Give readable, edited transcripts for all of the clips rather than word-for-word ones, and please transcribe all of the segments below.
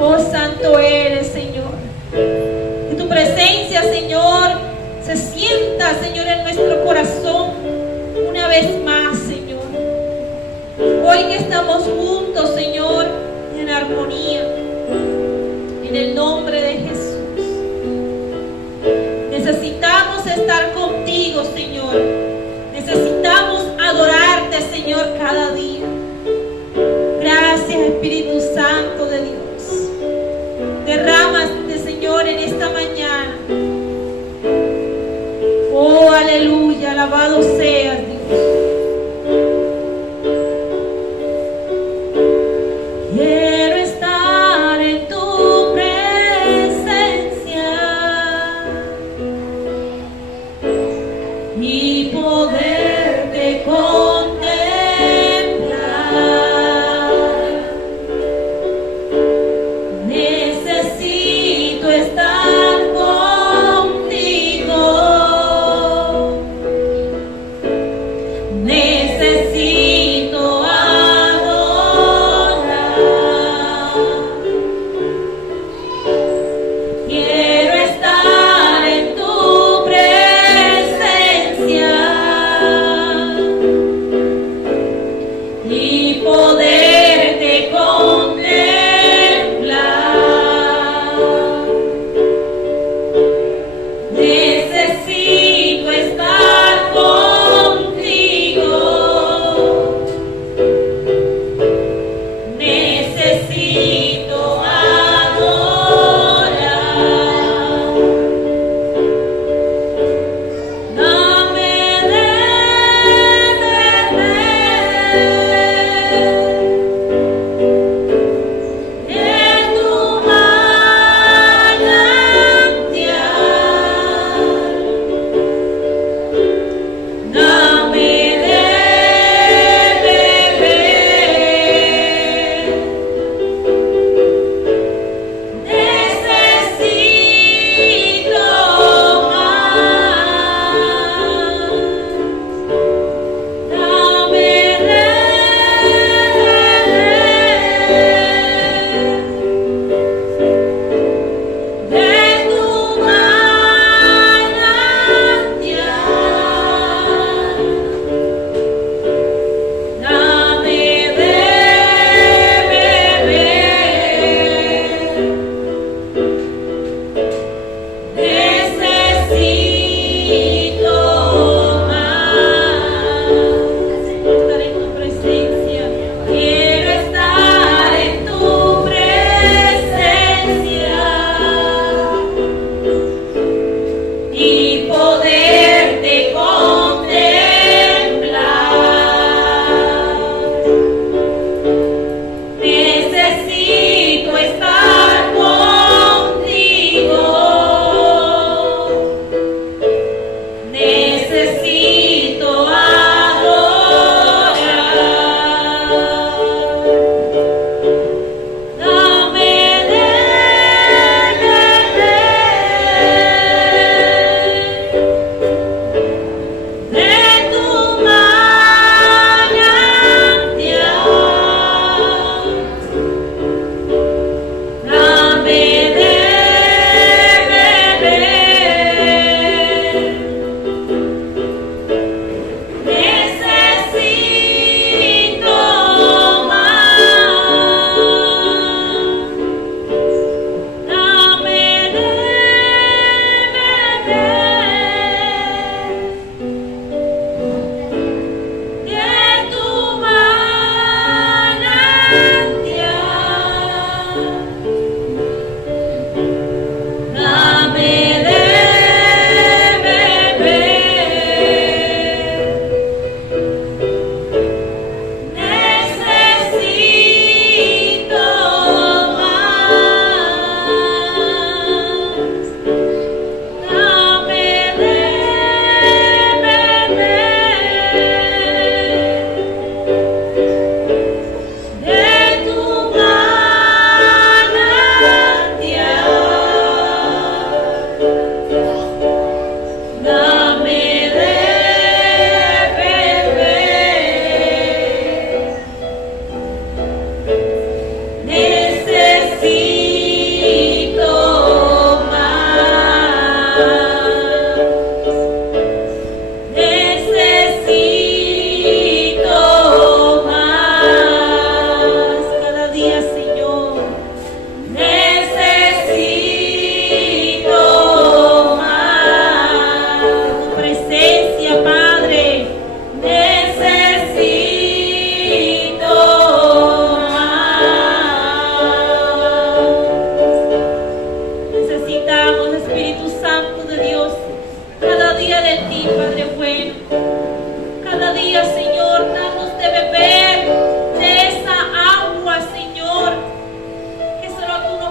Oh, santo eres, Señor. Que tu presencia, Señor, se sienta, Señor, en nuestro corazón una vez más, Señor. Hoy que estamos juntos, Señor, en armonía, en el nombre de Jesús. Necesitamos estar contigo, Señor. Necesitamos adorarte, Señor, cada día. Gracias, Espíritu Santo de Dios. Derrámate, Señor, en esta mañana. Oh, aleluya, alabado seas, Dios. Quiero estar en tu presencia y poderte contemplar. Necesito estar contigo.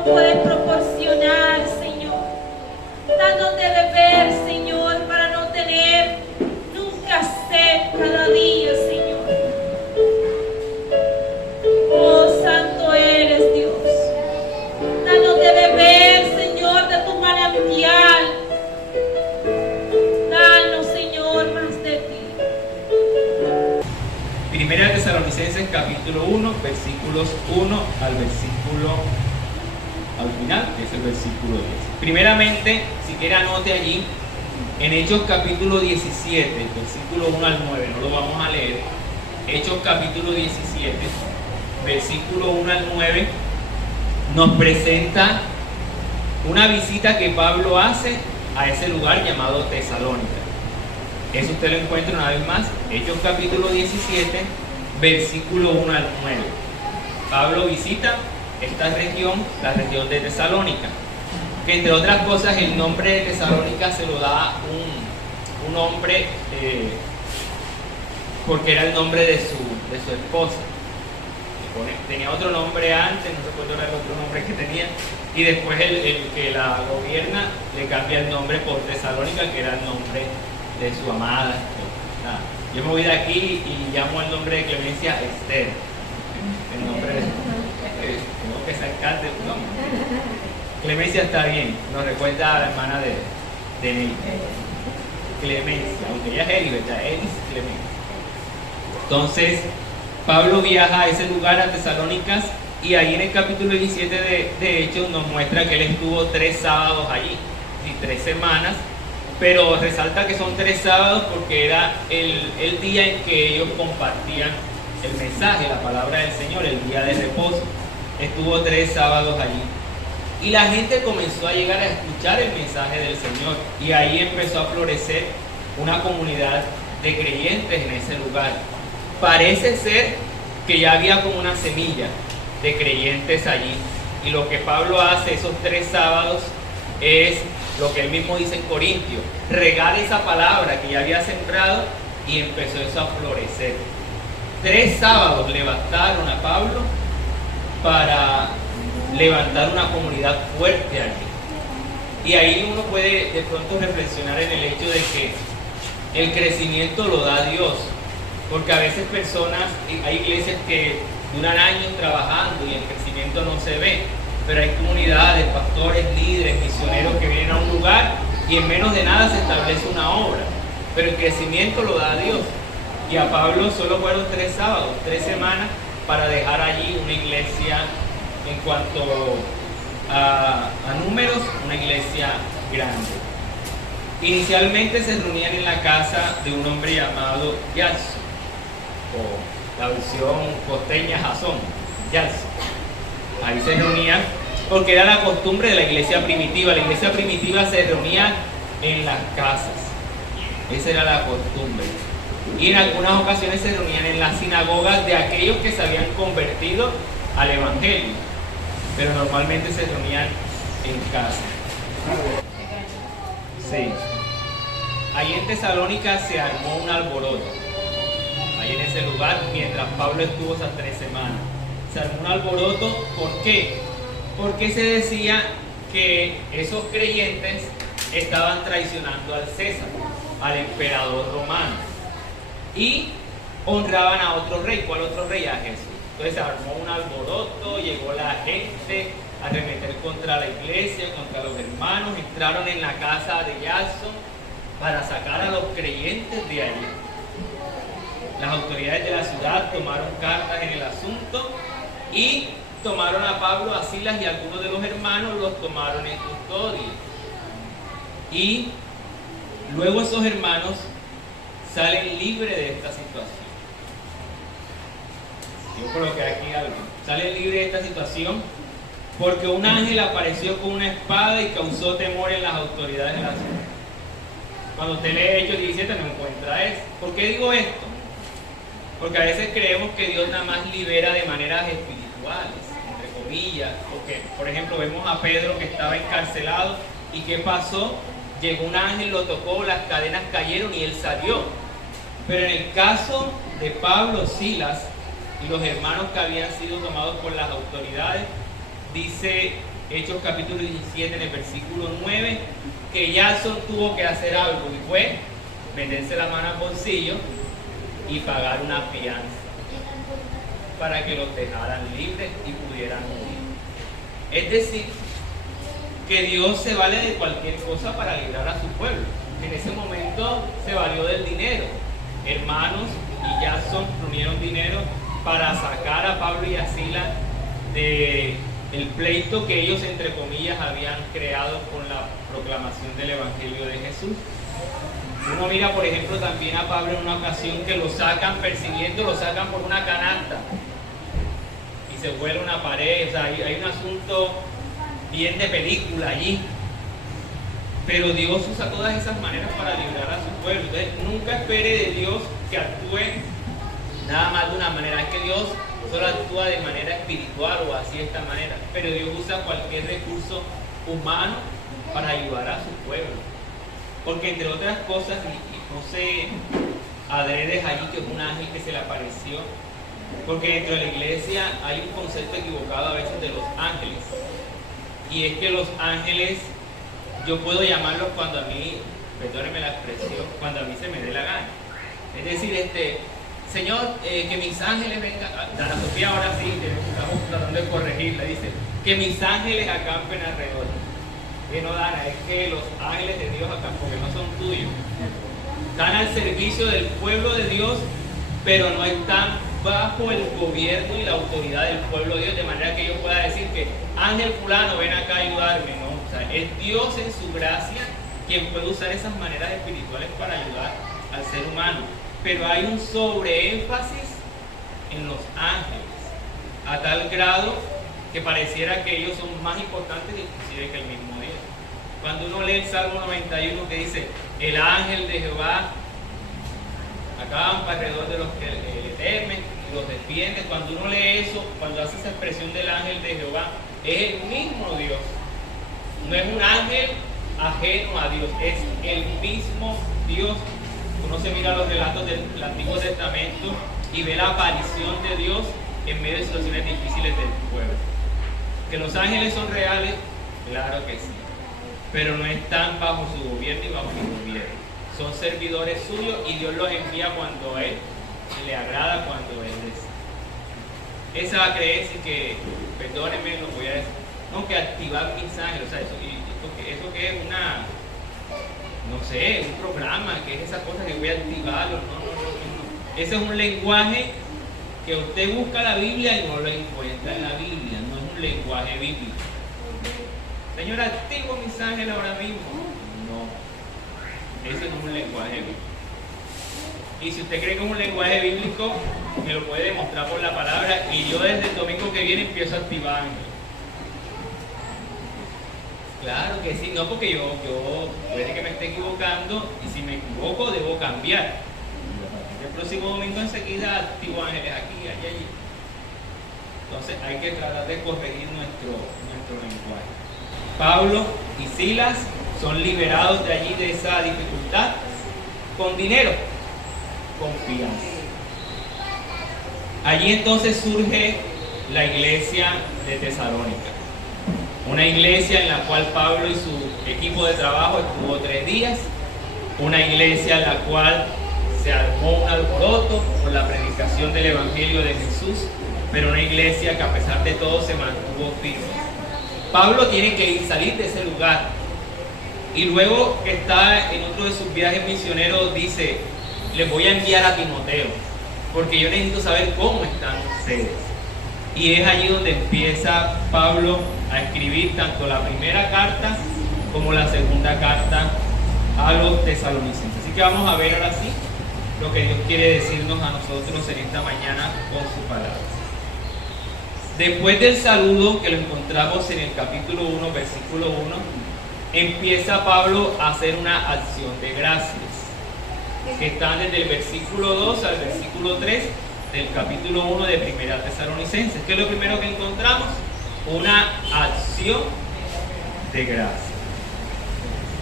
puedes proporcionar, Señor. Danos de beber, Señor, para no tener nunca sed cada día, Señor. Oh, santo eres, Dios. Danos de beber, Señor, de tu manantial. Danos, Señor, más de ti. Primera de Tesalonicenses capítulo 1, versículos 1 al final, que es el versículo 10. Primeramente, si quiere anote allí, en Hechos capítulo 17, versículo 1 al 9, no lo vamos a leer. Hechos capítulo 17, versículo 1 al 9, nos presenta una visita que Pablo hace a ese lugar llamado Tesalónica. Eso usted lo encuentra una vez más, Hechos capítulo 17, versículo 1 al 9. Pablo visita esta región, la región de Tesalónica, que entre otras cosas el nombre de Tesalónica se lo da un hombre porque era el nombre de su esposa. Tenía otro nombre antes, no recuerdo el otro nombre que tenía, y después el que la gobierna le cambia el nombre por Tesalónica, que era el nombre de su amada. Yo me voy de aquí y llamo el nombre de Clemencia Esther, el nombre de tengo que sacar de un nombre. Clemencia está bien, nos recuerda a la hermana de Nelly. Clemencia, aunque ella es Eli, ¿verdad? Eli es Clemencia. Entonces Pablo viaja a ese lugar, a Tesalónicas, y ahí en el capítulo 17 de Hechos nos muestra que él estuvo 3 sábados allí, y 3 semanas, pero resalta que son 3 sábados porque era el día en que ellos compartían el mensaje, la palabra del Señor, el día de reposo. Estuvo 3 sábados allí. Y la gente comenzó a llegar a escuchar el mensaje del Señor, y ahí empezó a florecer una comunidad de creyentes en ese lugar. Parece ser que ya había como una semilla de creyentes allí, y lo que Pablo hace esos 3 sábados es lo que él mismo dice en Corintios: regar esa palabra que ya había sembrado, y empezó eso a florecer. 3 sábados le bastaron a Pablo para levantar una comunidad fuerte allí. Y ahí uno puede de pronto reflexionar en el hecho de que el crecimiento lo da Dios, porque a veces hay iglesias que duran años trabajando y el crecimiento no se ve, pero hay comunidades, pastores, líderes, misioneros que vienen a un lugar y en menos de nada se establece una obra, pero el crecimiento lo da Dios. Y a Pablo solo fueron 3 sábados, 3 semanas para dejar allí una iglesia, en cuanto a números, una iglesia grande. Inicialmente se reunían en la casa de un hombre llamado Yason, o la versión costeña Jasón, Yason. Ahí se reunían porque era la costumbre de la iglesia primitiva. La iglesia primitiva se reunía en las casas, esa era la costumbre. Y en algunas ocasiones se reunían en las sinagogas de aquellos que se habían convertido al evangelio, pero normalmente se reunían en casa. Sí. Ahí en Tesalónica se armó un alboroto, ahí en ese lugar, mientras Pablo estuvo esas 3 semanas. Se armó un alboroto, ¿por qué? Porque se decía que esos creyentes estaban traicionando al César, al emperador romano, y honraban a otro rey. ¿Cuál otro rey? A Jesús. Entonces se armó un alboroto, llegó la gente a arremeter contra la iglesia, contra los hermanos, entraron en la casa de Yason para sacar a los creyentes de allí. Las autoridades de la ciudad tomaron cartas en el asunto y tomaron a Pablo, a Silas y a algunos de los hermanos, los tomaron en custodia. Y luego esos hermanos salen libres de esta situación. Yo coloqué aquí algo. Salen libres de esta situación porque un ángel apareció con una espada y causó temor en las autoridades de la ciudad. Cuando usted lee Hechos 17 no encuentra eso. ¿Por qué digo esto? Porque a veces creemos que Dios nada más libera de maneras espirituales, entre comillas. Porque, por ejemplo, vemos a Pedro que estaba encarcelado y ¿qué pasó? Llegó un ángel, lo tocó, las cadenas cayeron y él salió. Pero en el caso de Pablo, Silas y los hermanos que habían sido tomados por las autoridades, dice Hechos capítulo 17 en el versículo 9, que Yason tuvo que hacer algo y fue meterse la mano al bolsillo y pagar una fianza para que los dejaran libres y pudieran huir. Es decir, que Dios se vale de cualquier cosa para librar a su pueblo. En ese momento se valió del dinero. Hermanos y Yason reunieron dinero para sacar a Pablo y a Silas del pleito que ellos, entre comillas, habían creado con la proclamación del Evangelio de Jesús. Uno mira, por ejemplo, también a Pablo en una ocasión que lo sacan persiguiendo, lo sacan por una canasta y se vuela una pared. O sea, hay un asunto bien de película allí. Pero Dios usa todas esas maneras para librar a su pueblo. Entonces, nunca espere de Dios que actúe nada más de una manera. Es que Dios solo actúa de manera espiritual o así de esta manera. Pero Dios usa cualquier recurso humano para ayudar a su pueblo. Porque entre otras cosas, y no sé, adredes allí que es un ángel que se le apareció. Porque dentro de la iglesia hay un concepto equivocado a veces de los ángeles. Y es que los ángeles, yo puedo llamarlos cuando a mí, perdónenme la expresión, cuando a mí se me dé la gana. Es decir, Señor, que mis ángeles vengan. Dana Sofía ahora sí, estamos tratando de corregirla, dice, que mis ángeles acampen alrededor. Que no, Dana, es que los ángeles de Dios acampan, porque no son tuyos. Están al servicio del pueblo de Dios, pero no están bajo el gobierno y la autoridad del pueblo de Dios, de manera que yo pueda decir que ángel fulano, ven acá a ayudarme, ¿no? O sea, es Dios en su gracia quien puede usar esas maneras espirituales para ayudar al ser humano. Pero hay un sobreénfasis en los ángeles, a tal grado que pareciera que ellos son más importantes inclusive que el mismo Dios. Cuando uno lee el Salmo 91 que dice, el ángel de Jehová acampa alrededor de los que le temen y los defiende, cuando uno lee eso, cuando hace esa expresión del ángel de Jehová, es el mismo Dios. No es un ángel ajeno a Dios, es el mismo Dios. Uno se mira los relatos del Antiguo Testamento y ve la aparición de Dios en medio de situaciones difíciles del pueblo. Que los ángeles son reales, claro que sí, pero no están bajo su gobierno y bajo mi gobierno. Son servidores suyos y Dios los envía cuando a Él le agrada, cuando Él desea. Esa va a creer si que, perdónenme, lo voy a decir, no, que activar mis ángeles, o sea, eso que es una, no sé, un programa, que es esa cosa que voy a activarlo, no. Ese es un lenguaje que usted busca la Biblia y no lo encuentra en la Biblia, no es un lenguaje bíblico. Señor, activo mis ángeles ahora mismo. No, ese no es un lenguaje bíblico. Y si usted cree que es un lenguaje bíblico, me lo puede demostrar por la palabra y yo desde el domingo que viene empiezo a activar ángeles. Claro que sí, no, porque yo puede que me esté equivocando y si me equivoco debo cambiar. El próximo domingo enseguida activo ángeles aquí, allá, allí. Entonces hay que tratar de corregir nuestro lenguaje. Pablo y Silas son liberados de allí, de esa dificultad, con dinero, confianza. Allí entonces surge la iglesia de Tesalónica. Una iglesia en la cual Pablo y su equipo de trabajo estuvo 3 días. Una iglesia en la cual se armó un alboroto por la predicación del Evangelio de Jesús, pero una iglesia que a pesar de todo se mantuvo firme. Pablo tiene que salir de ese lugar y luego que está en otro de sus viajes misioneros dice, les voy a enviar a Timoteo porque yo necesito saber cómo están ustedes. Y es allí donde empieza Pablo a escribir tanto la primera carta como la segunda carta a los tesalonicenses. Así que vamos a ver ahora sí lo que Dios quiere decirnos a nosotros en esta mañana con su palabra. Después del saludo que lo encontramos en el capítulo 1, versículo 1, empieza Pablo a hacer una acción de gracias, que están desde el versículo 2 al versículo 3 del capítulo 1 de Primera Tesalonicenses. ¿Qué es lo primero que encontramos? Una acción de gracias.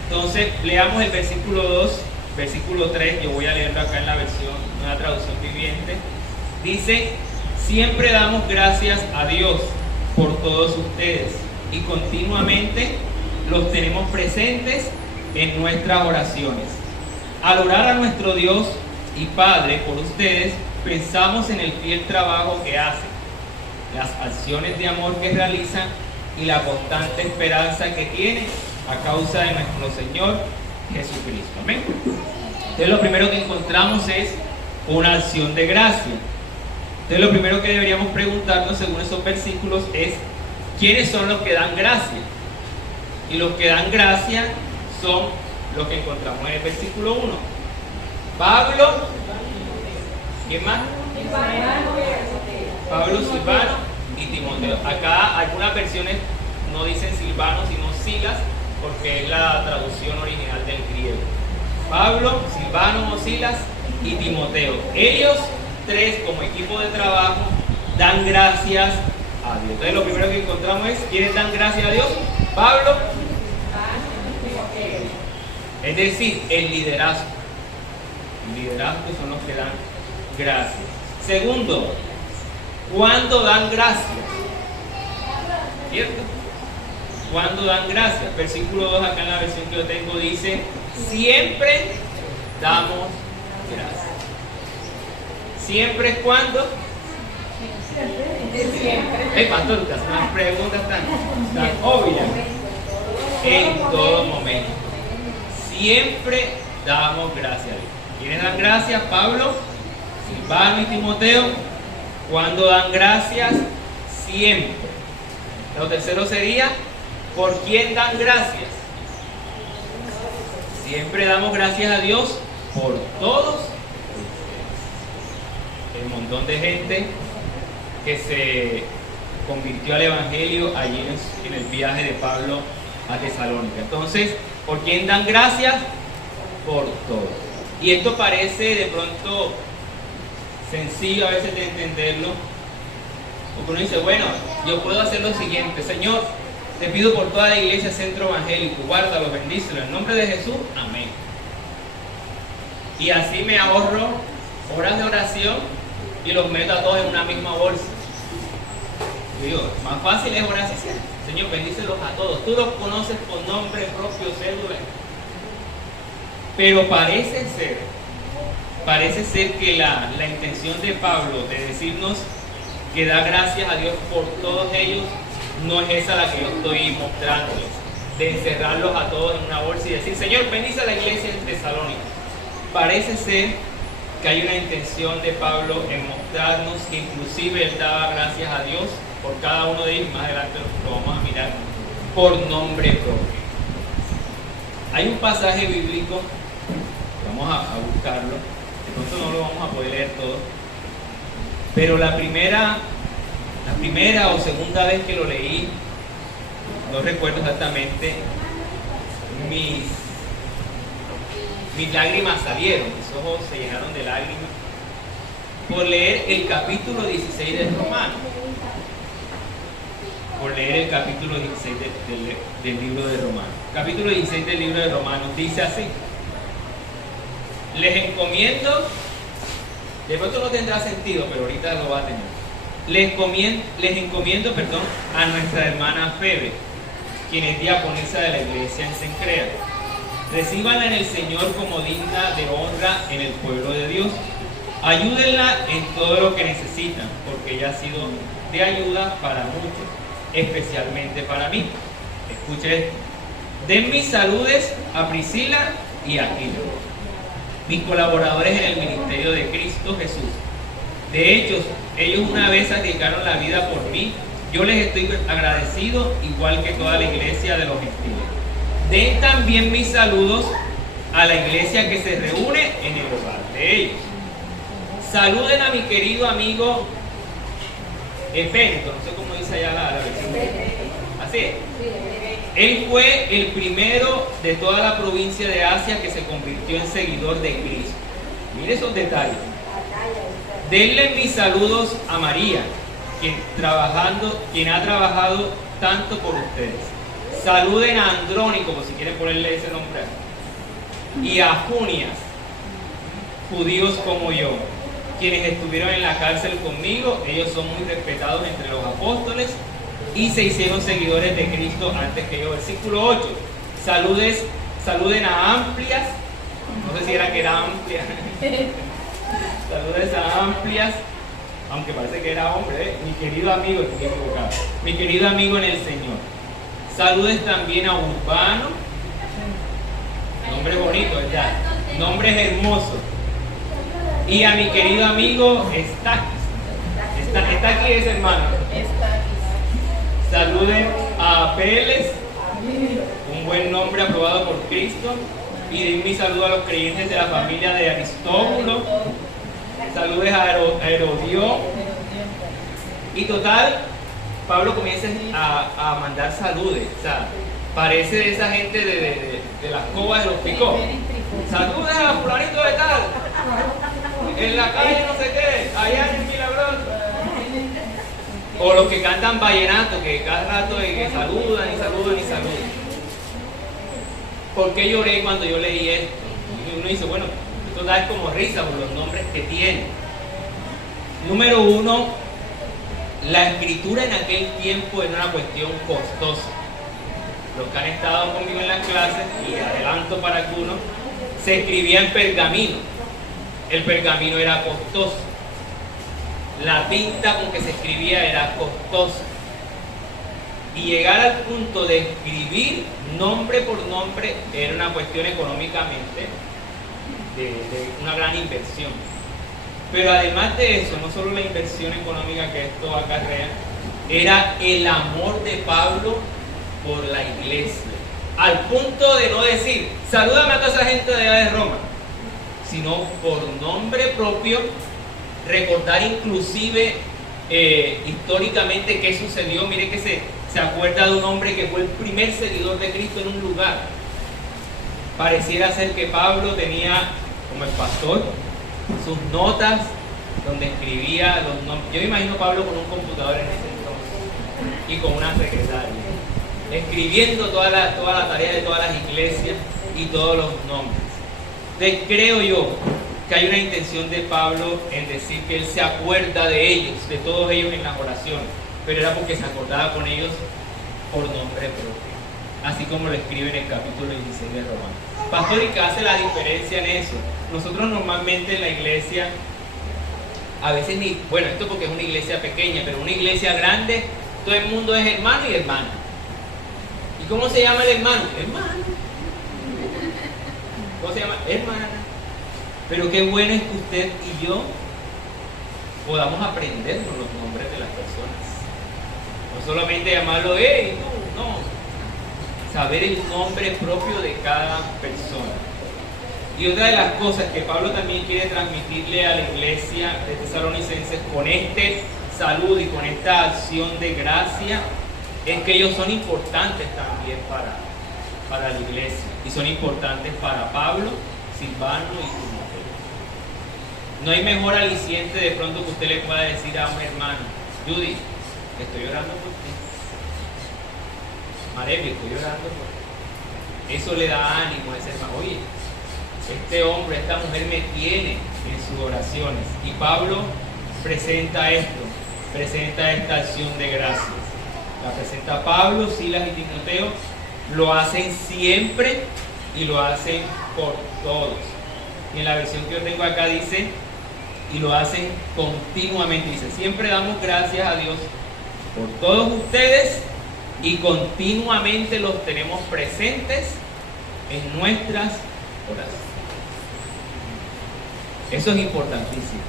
Entonces, leamos el versículo 2, versículo 3, yo voy a leerlo acá en la versión, una traducción viviente. Dice, siempre damos gracias a Dios por todos ustedes, y continuamente los tenemos presentes en nuestras oraciones. Al orar a nuestro Dios y Padre por ustedes, pensamos en el fiel trabajo que hacen, las acciones de amor que realizan y la constante esperanza que tienen a causa de nuestro Señor Jesucristo. Amén. Entonces lo primero que encontramos es una acción de gracia. Entonces lo primero que deberíamos preguntarnos según esos versículos es ¿quiénes son los que dan gracia? Y los que dan gracia son los que encontramos en el versículo 1. Pablo, ¿quién más? Pablo, Silvano y Timoteo. Acá algunas versiones no dicen Silvano sino Silas, porque es la traducción original del griego. Pablo, Silvano o Silas y Timoteo. Ellos tres como equipo de trabajo dan gracias a Dios. Entonces lo primero que encontramos es ¿quiénes dan gracias a Dios? Pablo, es decir, el liderazgo. El liderazgo son los que dan gracias. Segundo, ¿cuándo dan gracias? ¿Cierto? ¿Cuándo dan gracias? Versículo 2 acá en la versión que yo tengo dice siempre damos gracias. ¿Siempre es cuándo? Siempre. Pastor, te hace unas preguntas tan obvias. En todo momento. Siempre damos gracias a Dios. ¿Quiénes dan gracias? Pablo, Silvano y Timoteo. ¿Cuándo dan gracias? Siempre. Lo tercero sería, ¿por quién dan gracias? Siempre damos gracias a Dios por todos el montón de gente que se convirtió al Evangelio allí en el viaje de Pablo a Tesalónica. Entonces, ¿por quién dan gracias? Por todos. Y esto parece de pronto sencillo a veces de entenderlo, porque uno dice, bueno, yo puedo hacer lo siguiente: Señor, te pido por toda la iglesia Centro Evangélico, guárdalo, bendícelo, en nombre de Jesús, amén. Y así me ahorro horas de oración y los meto a todos en una misma bolsa. Yo digo, más fácil es orar así, Señor, bendícelos a todos, tú los conoces por nombre propio, cédula. Pero parece ser que la intención de Pablo de decirnos que da gracias a Dios por todos ellos no es esa la que yo estoy mostrándoles, de encerrarlos a todos en una bolsa y decir, Señor, bendice a la iglesia en Tesalónica. Parece ser que hay una intención de Pablo en mostrarnos que inclusive él daba gracias a Dios por cada uno de ellos. Más adelante lo vamos a mirar por nombre propio. Hay un pasaje bíblico, vamos a buscarlo, de pronto no lo vamos a poder leer todo, pero la primera o segunda vez que lo leí, no recuerdo exactamente, mis lágrimas salieron, mis ojos se llenaron de lágrimas por leer el capítulo 16 de Romanos. Por leer el capítulo 16 del libro de Romanos. Capítulo 16 del libro de Romanos dice así: les encomiendo, de pronto no tendrá sentido, pero ahorita lo va a tener. Les encomiendo a nuestra hermana Febe, quien es diaconisa de la iglesia en Cencrea. Recíbanla en el Señor como digna de honra en el pueblo de Dios. Ayúdenla en todo lo que necesitan, porque ella ha sido de ayuda para muchos, especialmente para mí. Escuchen, den mis saludes a Priscila y a Aquila, mis colaboradores en el ministerio de Cristo Jesús. De hecho, ellos una vez sacrificaron la vida por mí. Yo les estoy agradecido, igual que toda la iglesia de los gentiles. Den también mis saludos a la iglesia que se reúne en el hogar de ellos. Saluden a mi querido amigo Epéneto, no sé cómo dice allá la versión. Así es. Él fue el primero de toda la provincia de Asia que se convirtió en seguidor de Cristo. Mire esos detalles. Denle mis saludos a María, quien ha trabajado tanto por ustedes. Saluden a Andrónico, por si quieren ponerle ese nombre, y a Junias, judíos como yo, quienes estuvieron en la cárcel conmigo. Ellos son muy respetados entre los apóstoles. y se hicieron seguidores de Cristo antes que yo. Versículo 8. Saluden a Amplias. No sé si era que era amplia. Saludes a Amplias, aunque parece que era hombre, mi querido amigo, estoy equivocado, mi querido amigo en el Señor. Saludes también a Urbano, nombre bonito, ¿verdad? Nombres hermosos. Y a mi querido amigo Estaquis. Está aquí ese hermano. Saluden a Apeles, un buen nombre aprobado por Cristo. Y den mi saludo a los creyentes de la familia de Aristóbulo. Saludes a Herodión. Y total, Pablo comienza a mandar saludes. O sea, parece de esa gente de las cobas de los picos. Saludes a fulanito de tal. En la calle no sé qué, allá en el Milagroso. O los que cantan vallenato, que cada rato que saludan y saludan y saludan. ¿Por qué lloré cuando yo leí esto? Y uno dice, bueno, esto da como risa por los nombres que tiene. Número uno, la escritura en aquel tiempo era una cuestión costosa. Los que han estado conmigo en las clases, y adelanto para algunos, se escribía en pergamino. El pergamino era costoso. La tinta con que se escribía era costosa. Y llegar al punto de escribir nombre por nombre era una cuestión económicamente de una gran inversión. Pero además de eso, no solo la inversión económica que esto acarrea, era el amor de Pablo por la iglesia. Al punto de no decir, salúdame a toda esa gente de allá de Roma, sino por nombre propio, recordar inclusive históricamente qué sucedió. Mire que se acuerda de un hombre que fue el primer seguidor de Cristo en un lugar. Pareciera ser que Pablo tenía, como el pastor, sus notas donde escribía los nombres. Yo me imagino a Pablo con un computador en ese entonces y con una secretaria, escribiendo toda la tarea de todas las iglesias y todos los nombres. Entonces creo yo que hay una intención de Pablo en decir que él se acuerda de ellos, de todos ellos en las oraciones, pero era porque se acordaba con ellos por nombre propio, así como lo escribe en el capítulo 16 de Romanos. Pastor, ¿y qué hace la diferencia en eso? Nosotros normalmente en la iglesia, a veces bueno, esto porque es una iglesia pequeña, pero una iglesia grande, todo el mundo es hermano y hermana. ¿Y cómo se llama el hermano? Hermano. ¿Cómo se llama? Hermana. Pero qué bueno es que usted y yo podamos aprendernos los nombres de las personas. No solamente llamarlo hey, tú, no. Saber el nombre propio de cada persona. Y otra de las cosas que Pablo también quiere transmitirle a la iglesia de Tesalonicenses con este saludo y con esta acción de gracia es que ellos son importantes también para la iglesia. Y son importantes para Pablo, Silvano y Timoteo. No hay mejor aliciente de pronto que usted le pueda decir a un hermano, Judy, estoy orando por ti. Marevi, estoy orando por ti. Eso le da ánimo a ese hermano. Oye, este hombre, esta mujer me tiene en sus oraciones. Y Pablo presenta esto, presenta esta acción de gracias. La presenta Pablo, Silas y Timoteo. Lo hacen siempre y lo hacen por todos. Y en la versión que yo tengo acá dice, y lo hacen continuamente. Dice, siempre damos gracias a Dios por todos ustedes y continuamente los tenemos presentes en nuestras oraciones. Eso es importantísimo.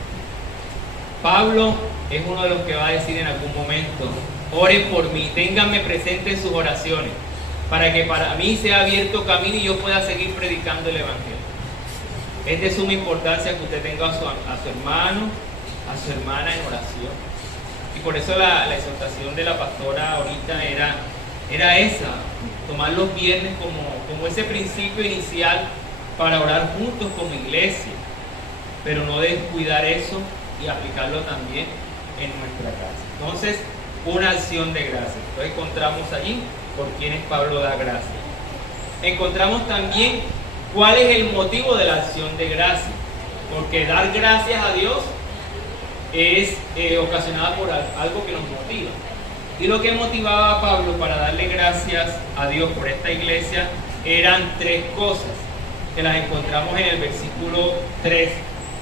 Pablo es uno de los que va a decir en algún momento, oren por mí, ténganme presente en sus oraciones, para que para mí sea abierto camino y yo pueda seguir predicando el Evangelio. Es de suma importancia que usted tenga a su hermano, a su hermana en oración. Y por eso la exhortación de la pastora ahorita era esa, tomar los viernes como ese principio inicial para orar juntos como iglesia, pero no descuidar eso y aplicarlo también en nuestra casa. Entonces, una acción de gracia. Lo encontramos allí por quienes Pablo da gracia. Encontramos también cuál es el motivo de la acción de gracia, porque dar gracias a Dios es ocasionada por algo que nos motiva. Y lo que motivaba a Pablo para darle gracias a Dios por esta iglesia eran tres cosas, que las encontramos en el versículo 3.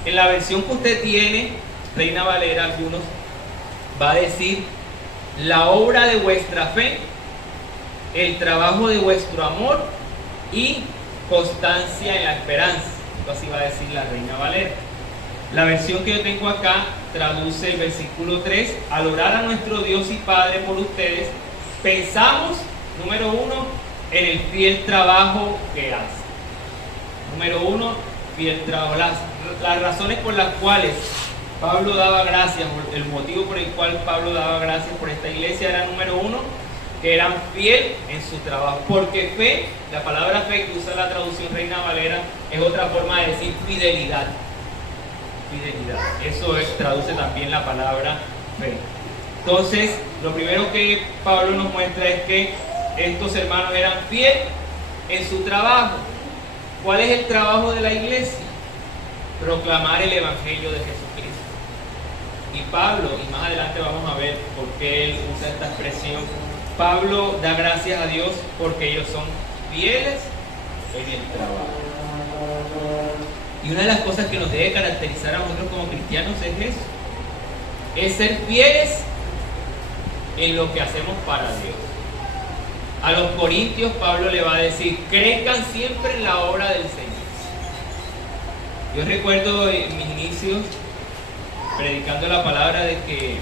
En la versión que usted tiene, Reina Valera, algunos, va a decir: la obra de vuestra fe, el trabajo de vuestro amor y constancia en la esperanza. Esto así va a decir la Reina Valera. La versión que yo tengo acá traduce el versículo 3: al orar a nuestro Dios y Padre por ustedes, pensamos, número 1, en el fiel trabajo que hace. Número 1, fiel trabajo. Las razones por las cuales Pablo daba gracias, el motivo por el cual Pablo daba gracias por esta iglesia era, número 1, que eran fiel en su trabajo. Porque fe, la palabra fe que usa la traducción Reina Valera, es otra forma de decir fidelidad. Fidelidad. Eso traduce también la palabra fe. Entonces, lo primero que Pablo nos muestra es que estos hermanos eran fieles en su trabajo. ¿Cuál es el trabajo de la iglesia? Proclamar el evangelio de Jesucristo. Y Pablo, y más adelante vamos a ver por qué él usa esta expresión, Pablo da gracias a Dios porque ellos son fieles en el trabajo. Y una de las cosas que nos debe caracterizar a nosotros como cristianos es eso, es ser fieles en lo que hacemos para Dios. A los corintios Pablo le va a decir: crezcan siempre en la obra del Señor. Yo recuerdo en mis inicios predicando la palabra de que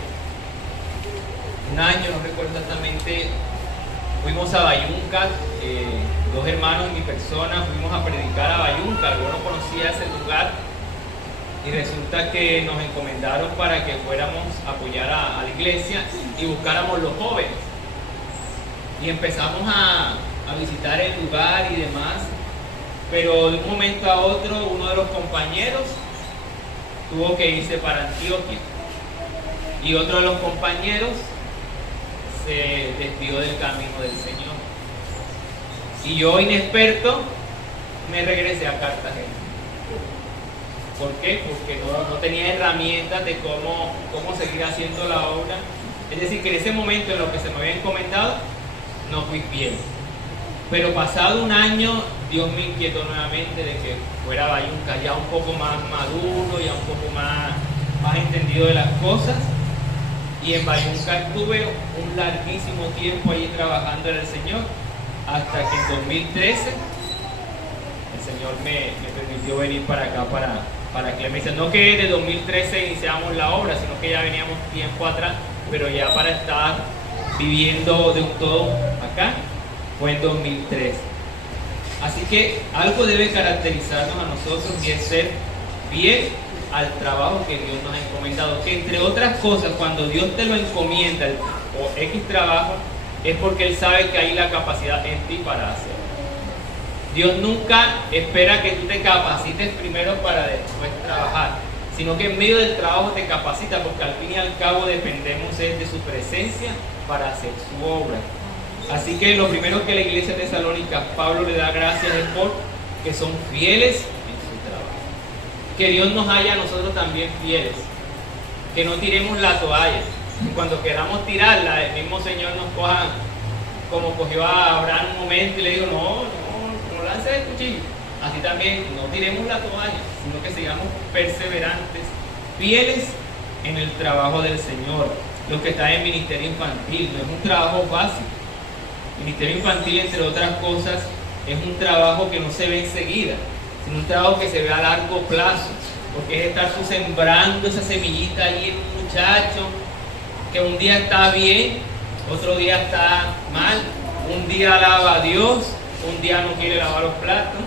un año, no recuerdo exactamente, fuimos a Bayunca, dos hermanos y mi persona fuimos a predicar a Bayunca. Yo no conocía ese lugar y resulta que nos encomendaron para que fuéramos a apoyar a la iglesia y buscáramos los jóvenes. Y empezamos a visitar el lugar y demás, pero de un momento a otro uno de los compañeros tuvo que irse para Antioquia y otro de los compañeros se desvió del camino del Señor. Y yo, inexperto, me regresé a Cartagena. ¿Por qué? Porque no tenía herramientas de cómo seguir haciendo la obra. Es decir, que en ese momento en lo que se me había encomendado, no fui fiel. Pero pasado un año, Dios me inquietó nuevamente de que fuera Bayunca, ya un poco más maduro, ya un poco más entendido de las cosas. Y en Bayunca estuve un larguísimo tiempo allí trabajando en el Señor, hasta que en 2013 el Señor me permitió venir para acá, para Clemencia. No que de 2013 iniciamos la obra, sino que ya veníamos tiempo atrás, pero ya para estar viviendo de un todo acá fue en 2013. Así que algo debe caracterizarnos a nosotros y es ser fiel al trabajo que Dios nos ha encomendado, que entre otras cosas, cuando Dios te lo encomienda o X trabajo, es porque Él sabe que hay la capacidad en ti para hacerlo. Dios nunca espera que tú te capacites primero para después trabajar, sino que en medio del trabajo te capacita, porque al fin y al cabo dependemos de su presencia para hacer su obra. Así que lo primero que la iglesia de Tesalónica, Pablo le da gracias es por que son fieles en su trabajo. Que Dios nos haya a nosotros también fieles, que no tiremos la toalla, que cuando queramos tirarla, el mismo Señor nos coja como cogió a Abraham un momento y le dijo: no lances el cuchillo. Así también no tiremos la toalla, sino que sigamos perseverantes, fieles en el trabajo del Señor. Los que están en ministerio infantil, no es un trabajo fácil. Ministerio infantil, entre otras cosas, es un trabajo que no se ve enseguida, sino un trabajo que se ve a largo plazo, porque es estar tú sembrando esa semillita ahí en un muchacho que un día está bien, otro día está mal, un día alaba a Dios, un día no quiere lavar los platos.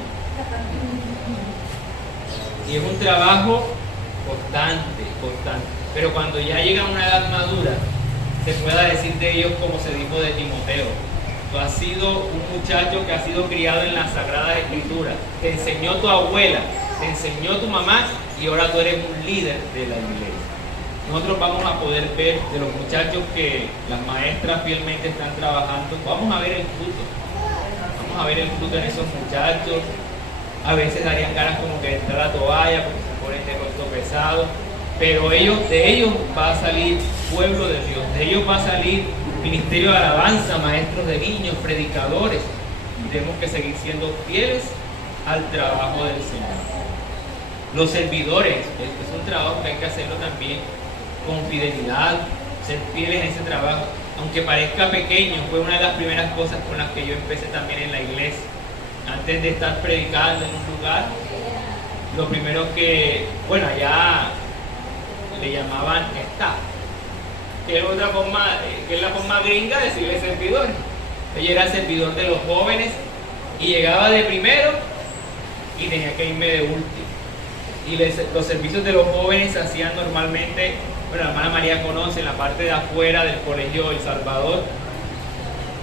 Y es un trabajo constante. Pero cuando ya llega a una edad madura, se pueda decir de ellos como se dijo de Timoteo: tú has sido un muchacho que ha sido criado en las Sagradas Escrituras, te enseñó tu abuela, te enseñó tu mamá y ahora tú eres un líder de la iglesia. Nosotros vamos a poder ver de los muchachos que las maestras fielmente están trabajando, vamos a ver el fruto. Vamos a ver el fruto en esos muchachos. A veces darían ganas como que de entrar a la toalla porque se ponen de rostro pesado, pero de ellos va a salir pueblo de Dios, de ellos va a salir ministerio de alabanza, maestros de niños, predicadores. Tenemos que seguir siendo fieles al trabajo del Señor. Los servidores, es un trabajo que hay que hacerlo también con fidelidad, ser fieles en ese trabajo. Aunque parezca pequeño, fue una de las primeras cosas con las que yo empecé también en la iglesia. Antes de estar predicando en un lugar, lo primero que, bueno, allá le llamaban staff, que es otra forma, que es la forma gringa de decirle servidor. Ella era servidor de los jóvenes y llegaba de primero y tenía que irme de último. Y los servicios de los jóvenes se hacían normalmente, bueno, la hermana María conoce, en la parte de afuera del colegio El Salvador.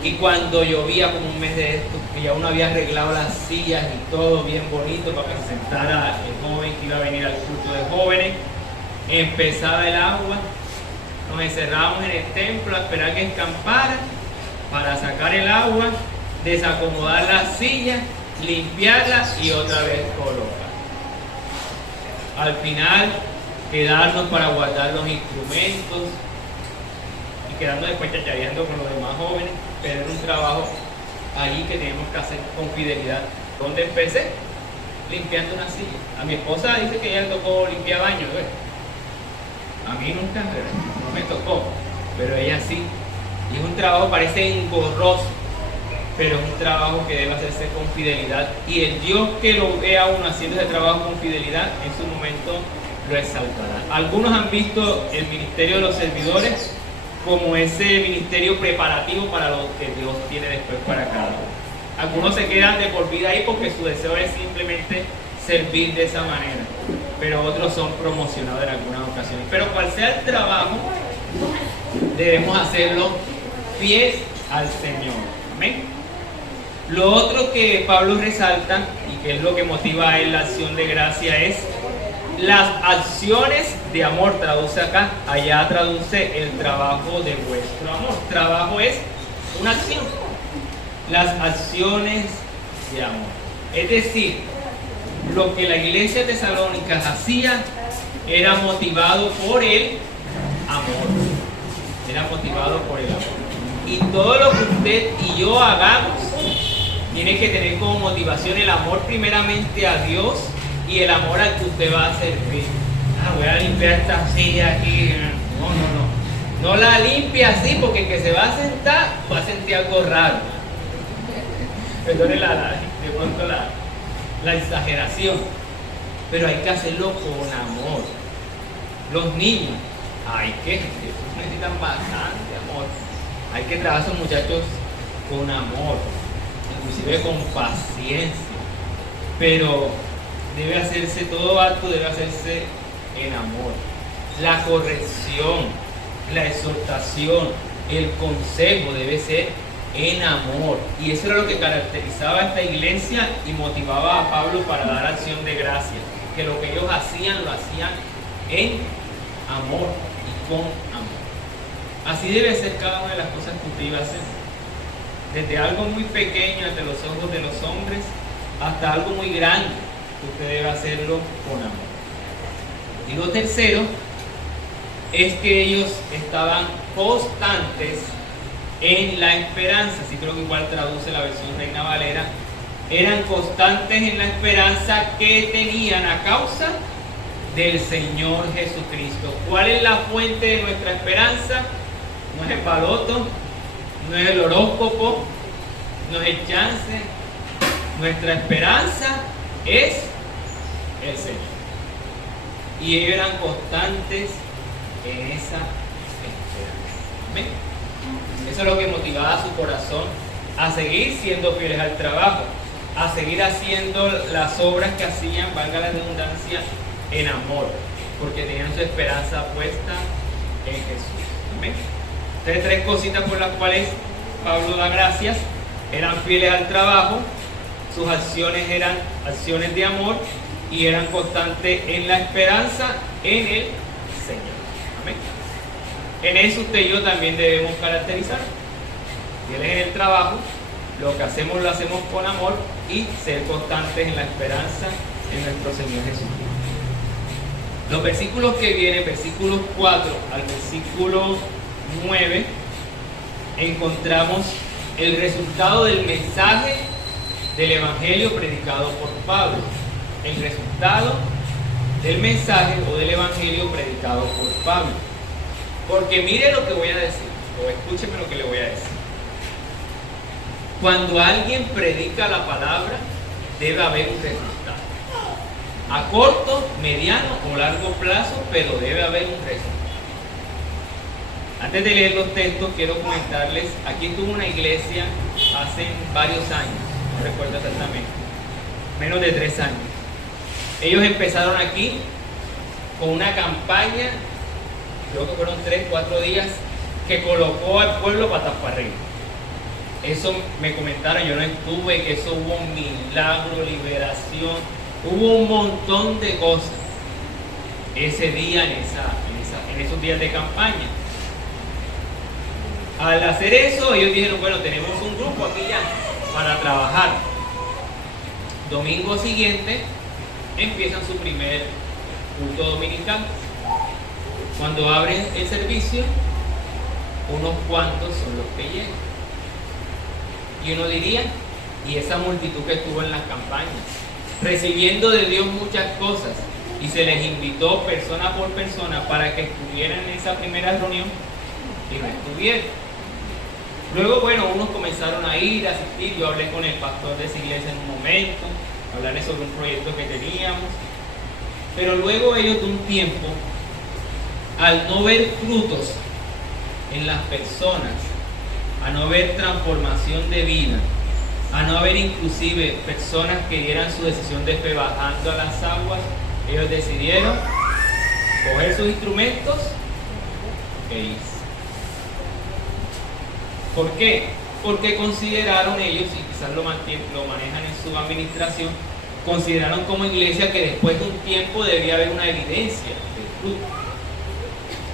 Y cuando llovía, como un mes de esto, que ya uno había arreglado las sillas y todo bien bonito para que se sentara el joven que iba a venir al culto de jóvenes, empezaba el agua, nos encerrábamos en el templo a esperar que escampara para sacar el agua, desacomodar las sillas, limpiarlas y otra vez colocar. Al final, quedarnos para guardar los instrumentos y quedarnos después chachareando con los demás jóvenes, pero era un trabajo allí que tenemos que hacer con fidelidad. ¿Dónde empecé? Limpiando una silla. A mi esposa dice que ella le tocó limpiar baños, ¿ves? A mí nunca, no me tocó, pero ella sí. Y es un trabajo, parece engorroso, pero es un trabajo que debe hacerse con fidelidad. Y el Dios que lo vea a uno haciendo ese trabajo con fidelidad, en su momento lo exaltará. Algunos han visto el ministerio de los servidores como ese ministerio preparativo para lo que Dios tiene después para cada uno. Algunos se quedan de por vida ahí porque su deseo es simplemente servir de esa manera, pero otros son promocionados en algunas ocasiones. Pero cual sea el trabajo, debemos hacerlo fiel al Señor. Amén. Lo otro que Pablo resalta, y que es lo que motiva a él la acción de gracia, es las acciones de amor. Traduce acá, allá traduce el trabajo de vuestro amor. Trabajo es una acción. Las acciones de amor. Es decir, lo que la iglesia de Tesalónica hacía era motivado por el amor. Era motivado por el amor. Y todo lo que usted y yo hagamos tiene que tener como motivación el amor primeramente a Dios y el amor al que usted va a servir. Voy a limpiar esta silla aquí. No la limpie así, porque el que se va a sentar va a sentir algo raro. Perdone de pronto la exageración, pero hay que hacerlo con amor. Los niños, necesitan bastante amor. Hay que trabajar a esos muchachos con amor, inclusive con paciencia, pero debe hacerse, todo acto debe hacerse en amor. La corrección, la exhortación, el consejo debe ser en amor. Y eso era lo que caracterizaba a esta iglesia y motivaba a Pablo para dar acción de gracia, que lo que ellos hacían, lo hacían en amor y con amor. Así debe ser cada una de las cosas que usted iba a hacer, desde algo muy pequeño ante los ojos de los hombres hasta algo muy grande, que usted debe hacerlo con amor. Y lo tercero es que ellos estaban constantes en la esperanza. Sí, creo que igual traduce la versión Reina Valera. Eran constantes en la esperanza que tenían a causa del Señor Jesucristo. ¿Cuál es la fuente de nuestra esperanza? No es el baloto, no es el horóscopo, no es el chance. Nuestra esperanza es el Señor. Y ellos eran constantes en esa esperanza. Amén. Eso es lo que motivaba su corazón a seguir siendo fieles al trabajo, a seguir haciendo las obras que hacían, valga la redundancia, en amor, porque tenían su esperanza puesta en Jesús. Amén. Entonces, tres cositas por las cuales Pablo da gracias: eran fieles al trabajo, sus acciones eran acciones de amor y eran constantes en la esperanza en el Señor. Amén. En eso usted y yo también debemos caracterizar. Fieles en el trabajo, lo que hacemos lo hacemos con amor y ser constantes en la esperanza en nuestro Señor Jesucristo. Los versículos que vienen, versículos 4 al versículo 9, encontramos el resultado del mensaje del Evangelio predicado por Pablo. El resultado del mensaje o del Evangelio predicado por Pablo. Porque mire lo que voy a decir, o escúcheme lo que le voy a decir. Cuando alguien predica la palabra, debe haber un resultado. A corto, mediano o largo plazo, pero debe haber un resultado. Antes de leer los textos, quiero comentarles, aquí estuvo una iglesia hace varios años, no recuerdo exactamente, menos de 3 años. Ellos empezaron aquí con una campaña, creo que fueron 3-4 días, que colocó al pueblo patas para arriba. Eso me comentaron, yo no estuve, que eso hubo un milagro, liberación, hubo un montón de cosas ese día, en esos días de campaña. Al hacer eso, ellos dijeron, bueno, tenemos un grupo aquí ya para trabajar. Domingo siguiente empiezan su primer culto dominical. Cuando abren el servicio, unos cuantos son los que llegan. Y uno diría, y esa multitud que estuvo en las campañas, recibiendo de Dios muchas cosas, y se les invitó persona por persona para que estuvieran en esa primera reunión, y no estuvieron. Luego, bueno, unos comenzaron a ir, a asistir. Yo hablé con el pastor de esa iglesia en un momento, hablarles sobre un proyecto que teníamos. Pero luego ellos de un tiempo, al no ver frutos en las personas, a no ver transformación de vida, a no haber inclusive personas que dieran su decisión de fe bajando a las aguas, ellos decidieron coger sus instrumentos e irse. ¿Por qué? Porque consideraron ellos, y quizás lo manejan en su administración, consideraron como iglesia que después de un tiempo debía haber una evidencia del fruto.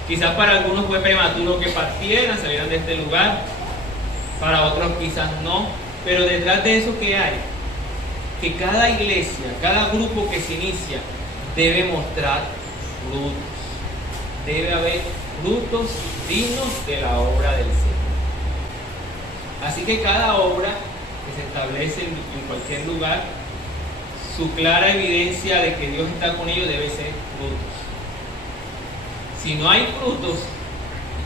Quizás para algunos fue prematuro que partieran, salieran de este lugar, para otros quizás no, pero detrás de eso ¿qué hay? Que cada iglesia, cada grupo que se inicia debe mostrar frutos. Debe haber frutos dignos de la obra del Señor. Así que cada obra que se establece en cualquier lugar, su clara evidencia de que Dios está con ellos debe ser frutos. Si no hay frutos,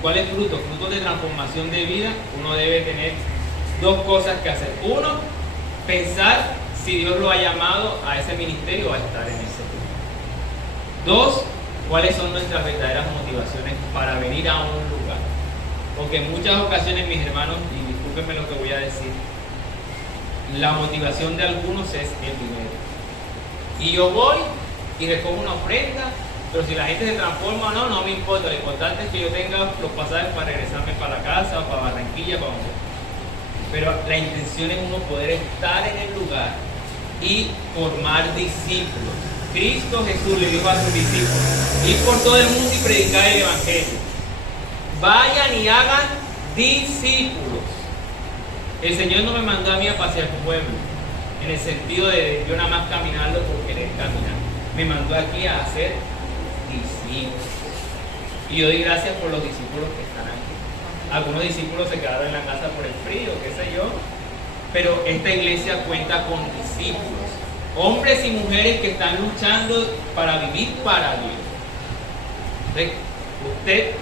¿cuáles frutos? Frutos de transformación de vida. Uno debe tener 2 cosas que hacer. 1, pensar si Dios lo ha llamado a ese ministerio o a estar en ese lugar. 2, cuáles son nuestras verdaderas motivaciones para venir a un lugar. Porque en muchas ocasiones, mis hermanos, y discúlpenme lo que voy a decir, la motivación de algunos es el dinero. Y yo voy y recojo una ofrenda, pero si la gente se transforma o no, no me importa. Lo importante es que yo tenga los pasajes para regresarme para la casa, para Barranquilla, para donde. Pero la intención es uno poder estar en el lugar y formar discípulos. Cristo Jesús le dijo a sus discípulos, ir por todo el mundo y predicar el Evangelio. Vayan y hagan discípulos. El Señor no me mandó a mí a pasear el pueblo, en el sentido de yo nada más caminarlo por querer caminar. Me mandó aquí a hacer discípulos. Y yo doy gracias por los discípulos que están aquí. Algunos discípulos se quedaron en la casa por el frío, qué sé yo. Pero esta iglesia cuenta con discípulos, hombres y mujeres que están luchando para vivir para Dios. Entonces, usted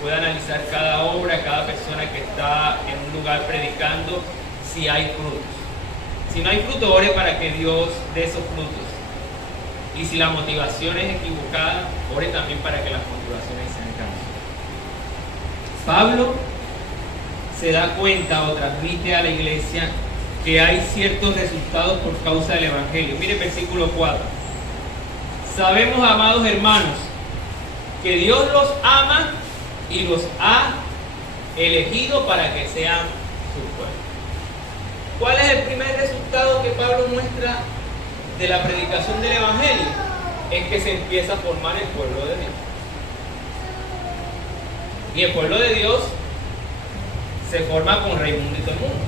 puede analizar cada obra, cada persona que está en un lugar predicando, si hay frutos. Si no hay frutos, ore para que Dios dé esos frutos. Y si la motivación es equivocada, ore también para que las motivaciones sean cambiadas. Pablo se da cuenta o transmite a la iglesia que hay ciertos resultados por causa del Evangelio. Mire versículo 4. Sabemos, amados hermanos, que Dios los ama y los ha elegido para que sean su pueblo. ¿Cuál es el primer resultado que Pablo muestra de la predicación del Evangelio? Es que se empieza a formar el pueblo de Dios. Y el pueblo de Dios se forma con Raimundo y todo el mundo.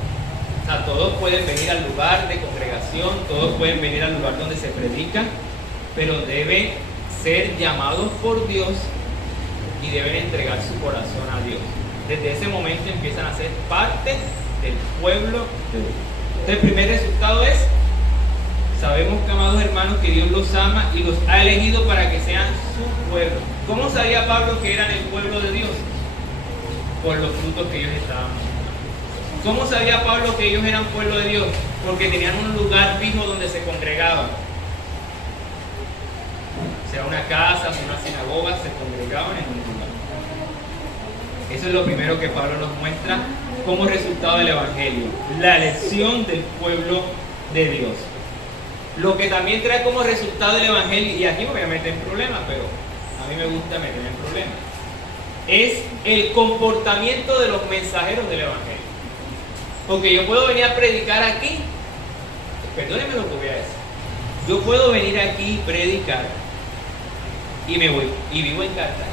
O sea, todos pueden venir al lugar de congregación, todos pueden venir al lugar donde se predica, pero deben ser llamados por Dios y deben entregar su corazón a Dios. desde ese momento empiezan a ser parte del pueblo de Dios. Entonces, el primer resultado es, sabemos, amados hermanos, que Dios los ama y los ha elegido para que sean su pueblo. ¿Cómo sabía Pablo que eran el pueblo de Dios? Por los frutos que ellos estaban mostrando. ¿Cómo sabía Pablo que ellos eran pueblo de Dios? Porque tenían un lugar fijo donde se congregaban. Sea una casa, sea una sinagoga, se congregaban en un lugar. Eso es lo primero que Pablo nos muestra como resultado del Evangelio, la elección del pueblo de Dios. Lo que también trae como resultado del Evangelio, y aquí me voy a meter en problemas, pero a mí me gusta meterme en problemas, es el comportamiento de los mensajeros del Evangelio. Porque yo puedo venir a predicar aquí, perdónenme lo que voy a decir, yo puedo venir aquí y predicar y me voy, y vivo en Cartagena,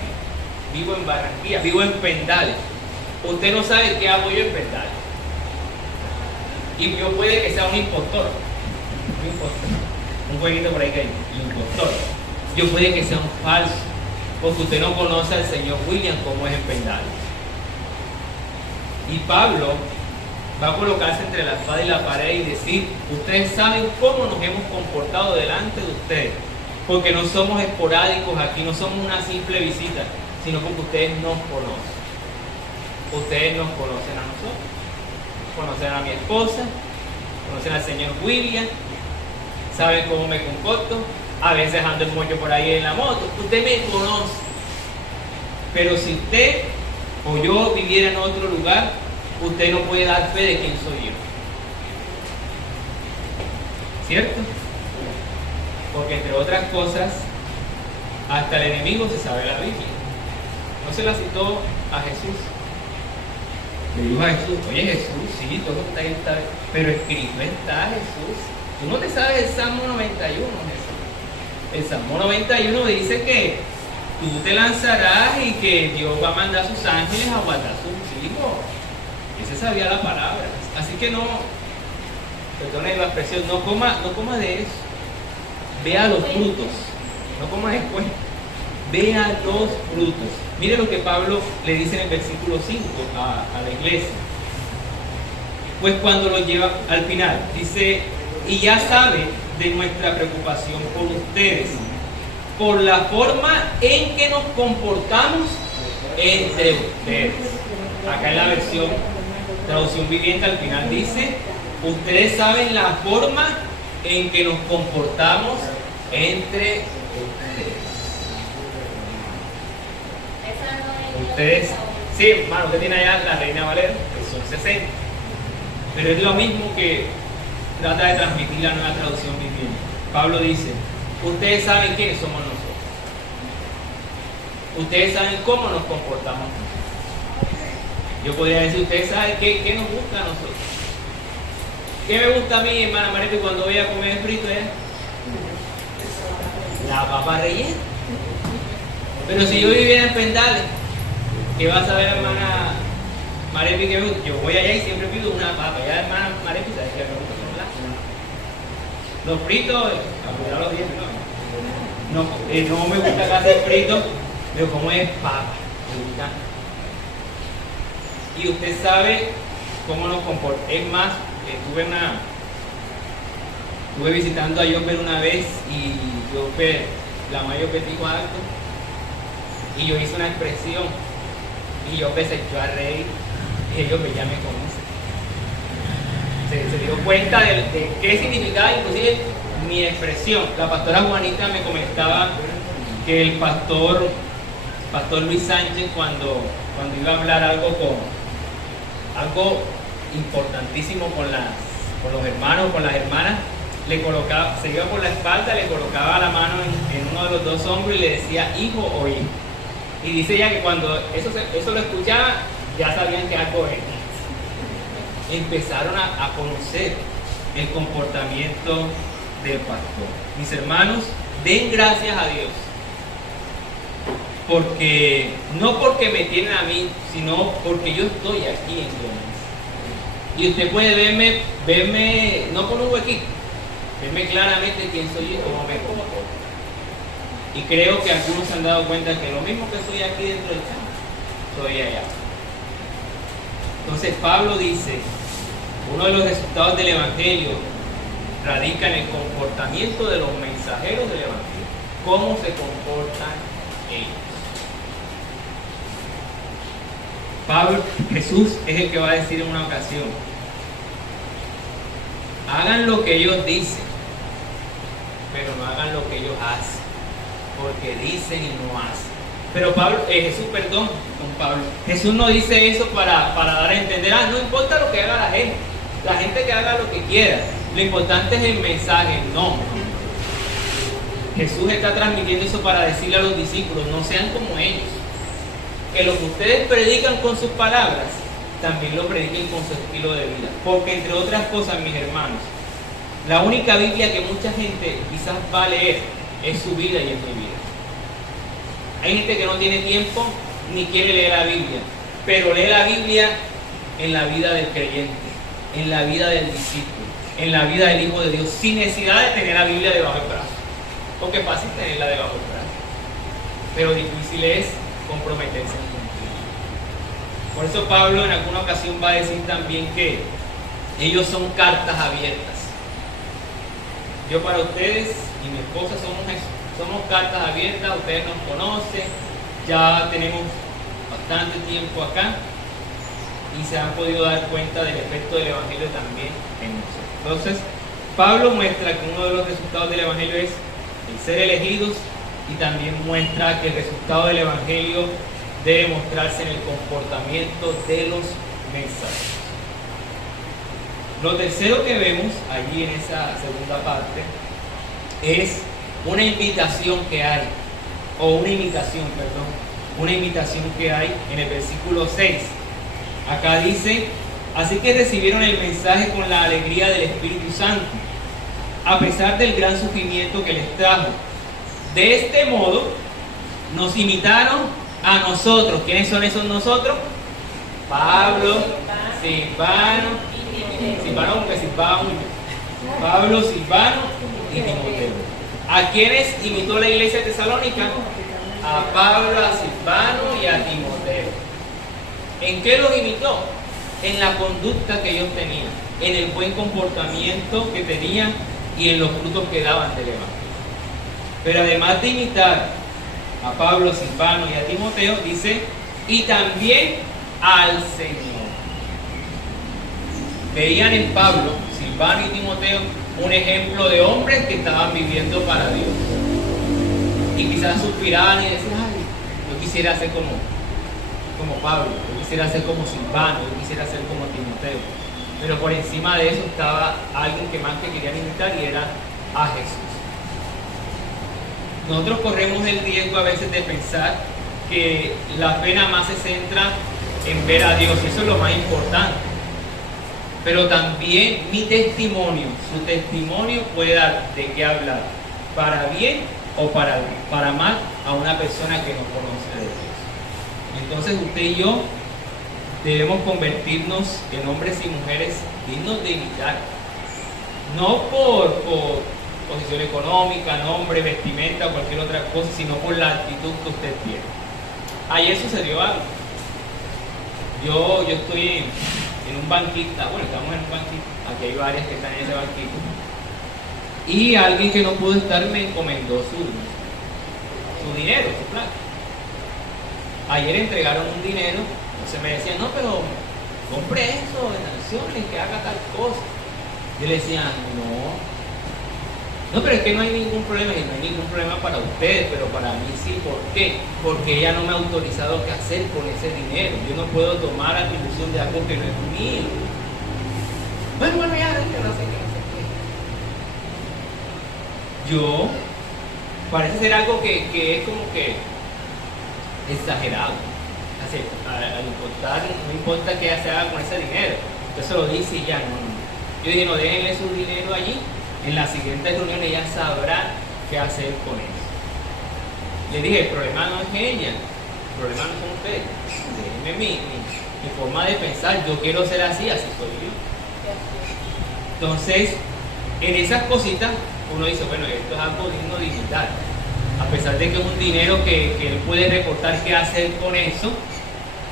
vivo en Barranquilla, vivo en Pendales. Usted no sabe qué hago yo en Pendales. Y yo puede que sea un impostor, un jueguito por ahí que hay, impostor. Yo puede que sea un falso, porque usted no conoce al señor William como es en Pendales. Y Pablo va a colocarse entre la espada y la pared y decir, ustedes saben cómo nos hemos comportado delante de ustedes, porque no somos esporádicos aquí, no somos una simple visita, sino porque ustedes nos conocen. Ustedes nos conocen a nosotros, conocen a mi esposa, conocen al señor William, saben cómo me comporto, a veces ando el moño por ahí en la moto, usted me conoce. Pero si usted o yo viviera en otro lugar, usted no puede dar fe de quién soy yo. ¿Cierto? Porque entre otras cosas, hasta el enemigo se sabe la Biblia. No se la citó a Jesús. Le dijo a Jesús, oye Jesús, sí, todo está ahí, pero escrito está Jesús. Tú no te sabes el Salmo 91, Jesús. El Salmo 91 dice que tú te lanzarás y que Dios va a mandar a sus ángeles a guardar sus hijos. Ese sabía la palabra. Así que no, perdone la expresión, no coma de eso. Vea los frutos. No coma después. Vea los frutos. Mire lo que Pablo le dice en el versículo 5 a la iglesia. Pues cuando lo lleva al final, dice, y ya sabe de nuestra preocupación por ustedes, por la forma en que nos comportamos entre ustedes. Acá en la versión traducción viviente al final dice, ustedes saben la forma en que nos comportamos entre ustedes. Sí, hermano, usted tiene allá la Reina Valera, que son 60. Pero es lo mismo que trata de transmitir la nueva traducción viviente. Pablo dice, ustedes saben quiénes somos nosotros. Ustedes saben cómo nos comportamos nosotros. Yo podría decir, ustedes saben qué nos gusta a nosotros. ¿Qué me gusta a mí, hermana María, cuando voy a comer frito? La papa rellena. Pero si yo viviera en Pendales, ¿qué vas a ver, hermana María? Yo voy allá y siempre pido una papa. Ya, hermana María, ¿sabes qué me gusta con la? Los fritos, a cuidar los dientes, no me gusta casi el frito, pero como es papa, me gusta. Y usted sabe cómo nos comportamos. Es más, estuve visitando a Jopper una vez y Jopper, la mayor petico alto, y yo hice una expresión y Jopper se echó a reír y ellos ya me conocen. Se dio cuenta de qué significaba inclusive mi expresión. La pastora Juanita me comentaba que el pastor Luis Sánchez cuando iba a hablar algo importantísimo con los hermanos, con las hermanas, le colocaba, se iba por la espalda, le colocaba la mano en uno de los dos hombros y le decía hijo o hija. Y dice ella que cuando eso lo escuchaba, ya sabían que algo era. Empezaron a conocer el comportamiento del pastor. Mis hermanos, den gracias a Dios. No porque me tienen a mí, sino porque yo estoy aquí en Dios. Y usted puede verme no con un huequito, verme claramente quién soy yo, cómo me comporto. Y creo que algunos se han dado cuenta que lo mismo que soy aquí dentro del campo, soy allá. Entonces Pablo dice, uno de los resultados del Evangelio radica en el comportamiento de los mensajeros del Evangelio. ¿Cómo se comportan ellos? Jesús es el que va a decir en una ocasión, hagan lo que ellos dicen, pero no hagan lo que ellos hacen, porque dicen y no hacen. Pero Jesús no dice eso para dar a entender, no importa lo que haga la gente que haga lo que quiera, lo importante es el mensaje. No. Jesús está transmitiendo eso para decirle a los discípulos, no sean como ellos, que lo que ustedes predican con sus palabras, también lo prediquen con su estilo de vida. Porque entre otras cosas, mis hermanos, la única Biblia que mucha gente quizás va a leer es su vida y es mi vida. Hay gente que no tiene tiempo ni quiere leer la Biblia, pero lee la Biblia en la vida del creyente, en la vida del discípulo, en la vida del Hijo de Dios, sin necesidad de tener la Biblia debajo del brazo. Porque es fácil tenerla debajo del brazo, pero difícil es comprometerse en cumplir. Por eso Pablo en alguna ocasión va a decir también que ellos son cartas abiertas. Yo para ustedes y mi esposa somos cartas abiertas, ustedes nos conocen, ya tenemos bastante tiempo acá y se han podido dar cuenta del efecto del Evangelio también en nosotros. Entonces, Pablo muestra que uno de los resultados del Evangelio es el ser elegidos, y también muestra que el resultado del Evangelio debe mostrarse en el comportamiento de los mensajeros. Lo tercero que vemos allí en esa segunda parte es una invitación que hay, una invitación que hay en el versículo 6. Acá dice, así que recibieron el mensaje con la alegría del Espíritu Santo, a pesar del gran sufrimiento que les trajo. De este modo, nos imitaron a nosotros. ¿Quiénes son esos nosotros? Pablo, Silvano y Timoteo. ¿A quiénes imitó la iglesia de Tesalónica? A Pablo, a Silvano y a Timoteo. ¿En qué los imitó? En la conducta que ellos tenían, en el buen comportamiento que tenían y en los frutos que daban del Evangelio. Pero además de imitar a Pablo, Silvano y a Timoteo, dice, y también al Señor. Veían en Pablo, Silvano y Timoteo un ejemplo de hombres que estaban viviendo para Dios. Y quizás suspiraban y decían, ay, yo quisiera ser como Pablo, yo quisiera ser como Silvano, yo quisiera ser como Timoteo. Pero por encima de eso estaba alguien que más que querían imitar, y era a Jesús. Nosotros corremos el riesgo a veces de pensar que la fe nada más se centra en ver a Dios, y eso es lo más importante. Pero también mi testimonio, su testimonio puede dar de qué hablar, para bien o para mal, a una persona que no conoce de Dios. Entonces usted y yo debemos convertirnos en hombres y mujeres dignos de imitar, no por posición económica, nombre, vestimenta o cualquier otra cosa, sino por la actitud que usted tiene. Ayer sucedió algo. Yo estoy en un banquito, estamos en un banquito, aquí hay varias que están en ese banquito, y alguien que no pudo estar me encomendó su dinero, su plata. Ayer entregaron un dinero, entonces me decían, no, pero compre eso en acciones, que haga tal cosa. Yo le decía, no, pero es que no hay ningún problema, y no hay ningún problema para ustedes, pero para mí sí. ¿Por qué? Porque ella no me ha autorizado qué hacer con ese dinero. Yo no puedo tomar atribución de algo que no es mío. Bueno, ya, no sé qué. Yo, parece ser algo que es como que exagerado. Así, al importar, no importa qué se haga con ese dinero. Entonces lo dice y ya, no. Yo dije, no, déjenle su dinero allí. En la siguiente reunión ella sabrá qué hacer con eso. Le dije, el problema no es ella, el problema no son ustedes. Déjenme mi forma de pensar, yo quiero ser así soy yo. Entonces, en esas cositas, uno dice, bueno, esto es algo digno de imitar. A pesar de que es un dinero que él puede reportar qué hacer con eso,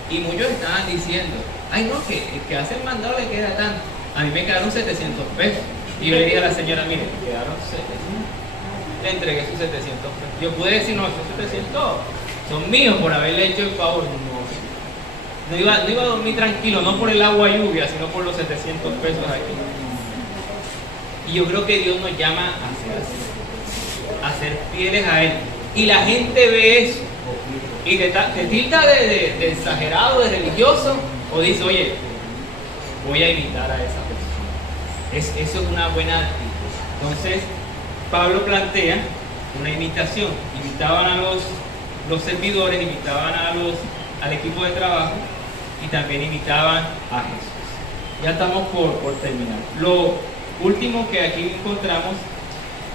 y muchos estaban diciendo, ay no, que el que hace el mandado le queda tanto. A mí me quedaron 700 pesos. Y yo le dije a la señora, mire, me quedaron 700. Le entregué sus 700 pesos. Yo pude decir, no, esos 700 son míos por haberle hecho el favor. No iba a dormir tranquilo, no por el agua lluvia, sino por los 700 pesos aquí. Y yo creo que Dios nos llama a ser así, a ser fieles a Él. Y la gente ve eso y te tilda de exagerado, de religioso, o dice, oye, voy a imitar a esa persona. Eso es una buena actitud. Entonces, Pablo plantea una imitación. Imitaban a los servidores, imitaban al equipo de trabajo y también imitaban a Jesús. Ya estamos por terminar. Lo último que aquí encontramos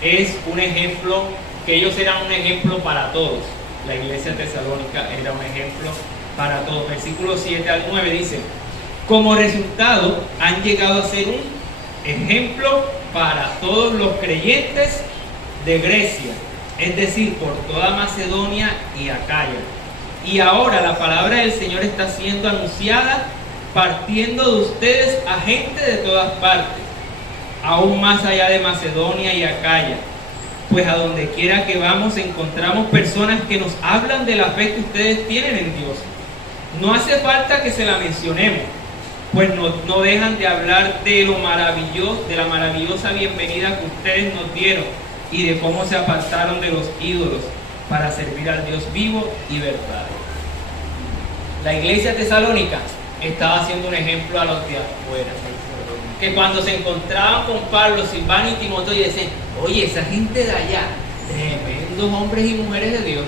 es un ejemplo, que ellos eran un ejemplo para todos. La iglesia tesalónica era un ejemplo para todos. Versículos 7 al 9 dice, como resultado han llegado a ser un ejemplo para todos los creyentes de Grecia, es decir, por toda Macedonia y Acaya. Y ahora la palabra del Señor está siendo anunciada partiendo de ustedes a gente de todas partes, aún más allá de Macedonia y Acaya. Pues a donde quiera que vamos encontramos personas que nos hablan de la fe que ustedes tienen en Dios. No hace falta que se la mencionemos, pues no dejan de hablar de lo maravilloso, de la maravillosa bienvenida que ustedes nos dieron y de cómo se apartaron de los ídolos para servir al Dios vivo y verdadero. La iglesia tesalónica estaba haciendo un ejemplo a los de afuera, que cuando se encontraban con Pablo, Silvano y Timoteo y decían, oye, esa gente de allá, tremendos hombres y mujeres de Dios,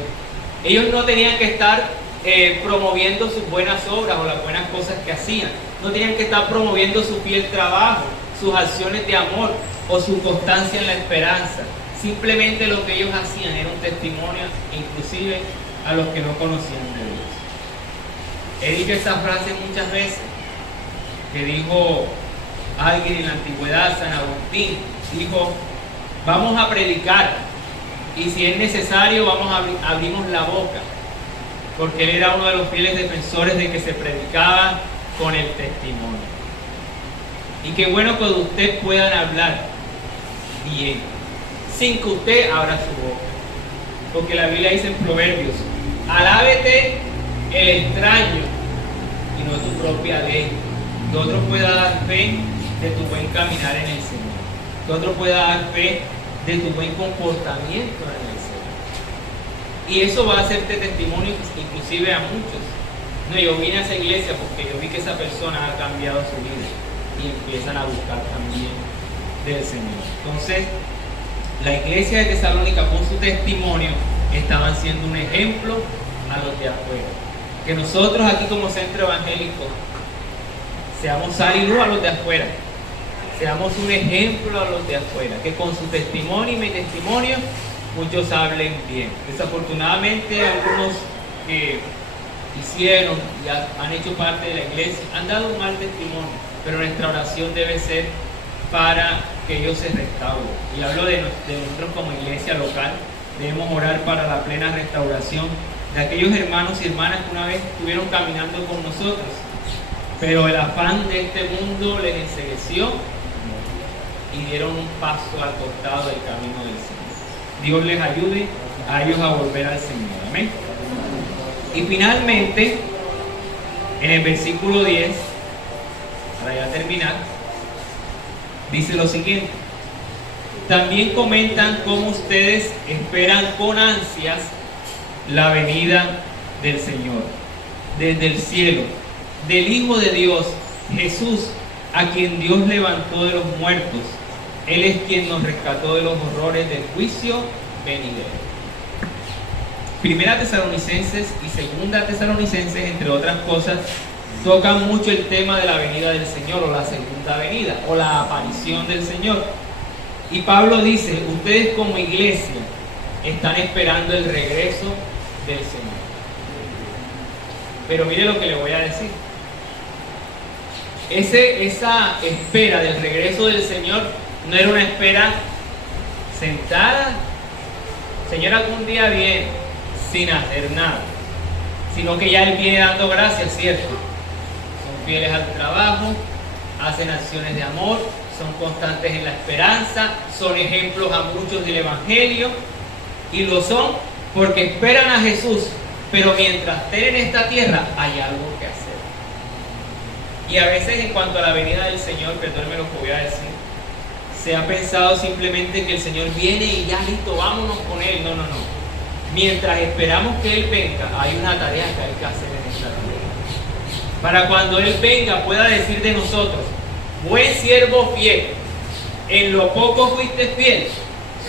ellos no tenían que estar promoviendo sus buenas obras o las buenas cosas que hacían, no tenían que estar promoviendo su fiel trabajo, sus acciones de amor o su constancia en la esperanza. Simplemente lo que ellos hacían era un testimonio, inclusive a los que no conocían de Dios. He dicho esta frase muchas veces, que dijo alguien en la antigüedad, San Agustín, dijo, vamos a predicar y si es necesario abrimos la boca, porque él era uno de los fieles defensores de que se predicaba con el testimonio. Y qué bueno que ustedes puedan hablar bien, sin que usted abra su boca, porque la Biblia dice en Proverbios, alábete el extraño y no tu propia ley, que otro pueda dar fe de tu buen caminar en el Señor, que otro pueda dar fe de tu buen comportamiento en el Señor. Y eso va a hacerte testimonio inclusive a muchos. No, yo vine a esa iglesia porque yo vi que esa persona ha cambiado su vida y empiezan a buscar también del Señor. Entonces, la iglesia de Tesalónica con su testimonio estaban siendo un ejemplo a los de afuera. Que nosotros aquí como centro evangélico seamos sal y luz a los de afuera, seamos un ejemplo a los de afuera, que con su testimonio y mi testimonio muchos hablen bien. Desafortunadamente algunos que hicieron y han hecho parte de la iglesia han dado un mal testimonio, pero nuestra oración debe ser para que ellos se restauren. Y hablo de nosotros como iglesia local, debemos orar para la plena restauración de aquellos hermanos y hermanas que una vez estuvieron caminando con nosotros, pero el afán de este mundo les encegueció y dieron un paso al costado del camino del Señor. Dios les ayude a ellos a volver al Señor. Amén. Y finalmente, en el versículo 10, para ya terminar, dice lo siguiente: también comentan cómo ustedes esperan con ansias la venida del Señor, desde el cielo, del Hijo de Dios, Jesús, a quien Dios levantó de los muertos. Él es quien nos rescató de los horrores del juicio venidero. Primera Tesalonicenses y Segunda Tesalonicenses, entre otras cosas, tocan mucho el tema de la venida del Señor, o la segunda venida, o la aparición del Señor. Y Pablo dice, ustedes como iglesia están esperando el regreso del Señor. Pero mire lo que le voy a decir. Esa espera del regreso del Señor no era una espera sentada, Señor algún día viene, sin hacer nada, sino que ya Él viene dando gracias, ¿cierto? Son fieles al trabajo, hacen acciones de amor, son constantes en la esperanza, son ejemplos a muchos del Evangelio, y lo son porque esperan a Jesús, pero mientras estén en esta tierra hay algo que hacer. Y a veces en cuanto a la venida del Señor, perdónenme lo que voy a decir, se ha pensado simplemente que el Señor viene y ya listo, vámonos con Él. No. Mientras esperamos que Él venga, hay una tarea que hay que hacer en esta tierra. Para cuando Él venga pueda decir de nosotros: buen siervo fiel, en lo poco fuiste fiel,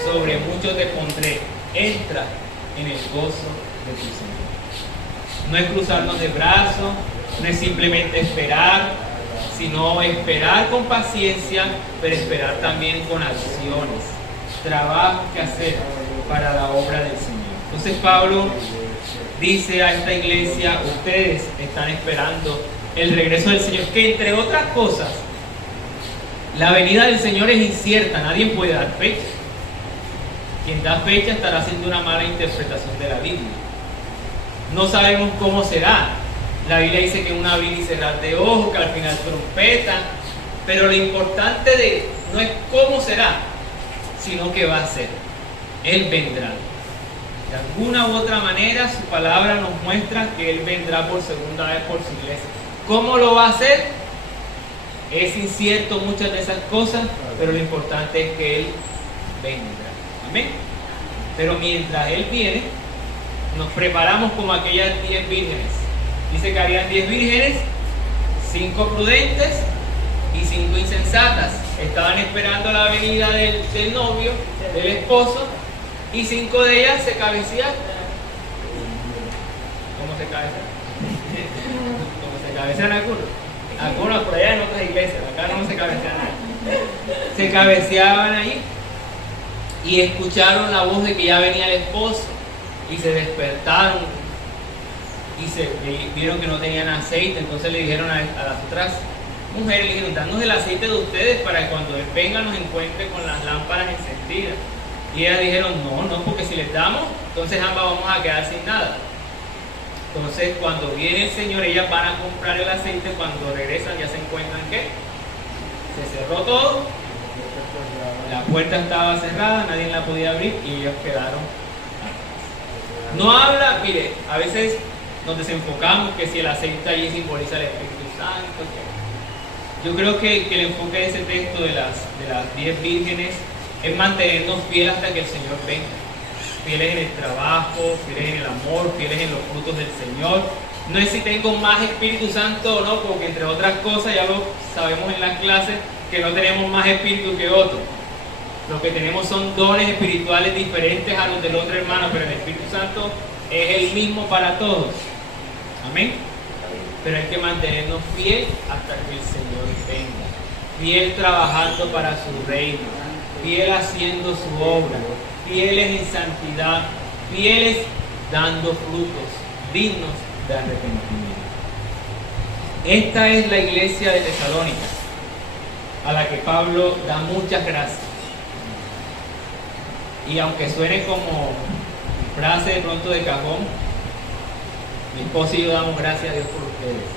sobre mucho te pondré, entra en el gozo de tu Señor. No es cruzarnos de brazos, no es simplemente esperar, sino esperar con paciencia, pero esperar también con acciones, trabajo que hacer para la obra del Señor. Entonces Pablo dice a esta iglesia: ustedes están esperando el regreso del Señor, que entre otras cosas, la venida del Señor es incierta, nadie puede dar fecha. Quien da fecha estará haciendo una mala interpretación de la Biblia. No sabemos cómo será. La Biblia dice que un abrir y cerrar de ojos, que al final trompeta, pero lo importante no es cómo será, sino que va a ser. Él vendrá. De alguna u otra manera, su palabra nos muestra que Él vendrá por segunda vez por su iglesia. ¿Cómo lo va a hacer? Es incierto muchas de esas cosas, pero lo importante es que Él vendrá. Amén. Pero mientras Él viene, nos preparamos como aquellas 10 vírgenes. Dice que habían 10 vírgenes, 5 prudentes y 5 insensatas. Estaban esperando la venida del novio, del esposo, y 5 de ellas se cabeceaban. ¿Cómo se cabecean? ¿Cómo se cabecean algunos? Algunos por allá en otras iglesias, acá no se cabecean nada. Se cabeceaban ahí y escucharon la voz de que ya venía el esposo y se despertaron y se vieron que no tenían aceite. Entonces le dijeron a las otras mujeres, le dijeron: danos el aceite de ustedes para que cuando Él venga nos encuentre con las lámparas encendidas. Y ellas dijeron: no, porque si les damos, entonces ambas vamos a quedar sin nada. Entonces cuando viene el Señor, ellas van a comprar el aceite. Cuando regresan ya se encuentran que se cerró todo, la puerta estaba cerrada, nadie la podía abrir y ellos quedaron atrás. No habla, mire, a veces nos desenfocamos que si el aceite allí simboliza el Espíritu Santo. Yo creo que el enfoque de ese texto de las 10 vírgenes es mantenernos fieles hasta que el Señor venga. Fieles en el trabajo, fieles en el amor, fieles en los frutos del Señor. No es si tengo más Espíritu Santo o no, porque entre otras cosas, ya lo sabemos en las clases, que no tenemos más Espíritu que otros. Lo que tenemos son dones espirituales diferentes a los del otro hermano, pero el Espíritu Santo es el mismo para todos. Amén. Pero hay que mantenernos fieles hasta que el Señor venga. Fiel trabajando para su reino, fiel haciendo su obra, fieles en santidad, fieles dando frutos dignos de arrepentimiento. Esta es la iglesia de Tesalónica, a la que Pablo da muchas gracias. Y aunque suene como frase de pronto de cajón, mi esposo y yo damos gracias a Dios por ustedes.